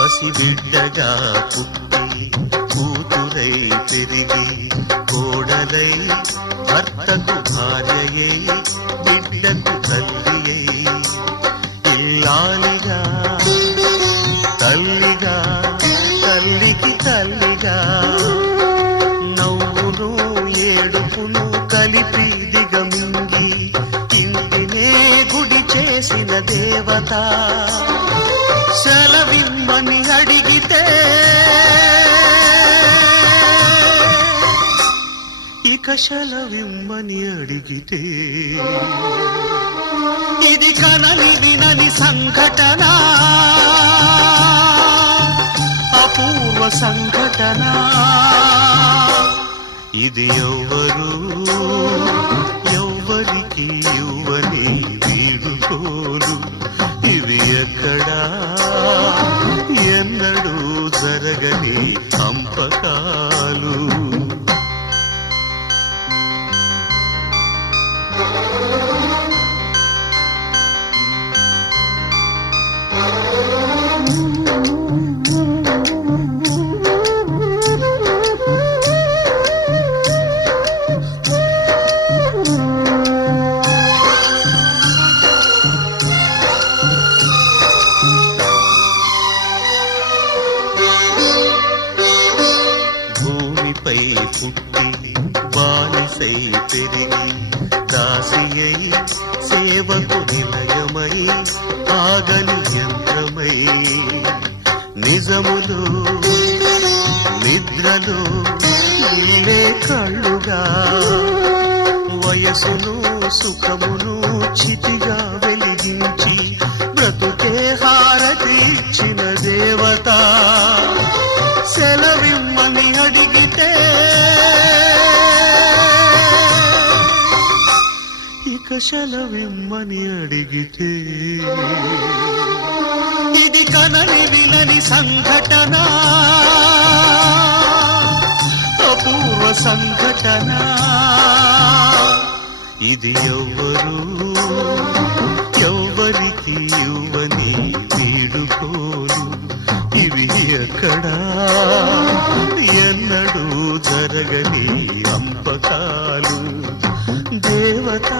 పసిబిడ్డగా పుట్టి కూతురై పెరిగి కోడలై భర్తకు భార్యయై బిడ్డకు తల్లియై ఇల్లాలిగా తల్లిగా తల్లికి తల్లిగా నవ్వును ఏడుపును కలిపి దిగమింగి ఇంటినే గుడి చేసిన దేవత సెలవిమ్మని అడిగితే ఇక సెలవిమ్మని అడిగితే ఇది కనని వినని సంఘటన అపూర్వ సంఘటన ఇది ఎవ్వరికి ఇవ్వని వీడుకోలు ఇవి ఎక్కడా ఎన్నడూ జరగని పంపకాలు భూమిపై పుట్టి బానిసై పెరిగి దాసియై సేవకు నిలయమై ఆగని యంత్రమై నిజములు నిద్రలు నీలే కళ్ళుగా వయసును సుఖమును చితిగా వెలిగించి బ్రతుకే హారతి ఇచ్చిన దేవత సెలవిమ్మని అడిగితే ఇక సెలవిమ్మని అడిగితే ఇది కనని వినని సంఘటన అపూర్వ సంఘటన ఇది ఎవ్వరికి ఇవ్వని వీడుకోలు ఇవి ఎక్కడా ఎన్నడూ జరగని అంపకాలు దేవత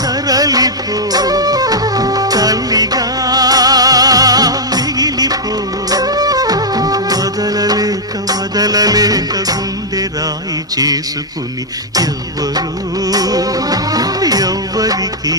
తరలిపో తల్లిగా మిగిలిపో వదలలేక గుండె రాయి చేసుకుని ఎవ్వరికి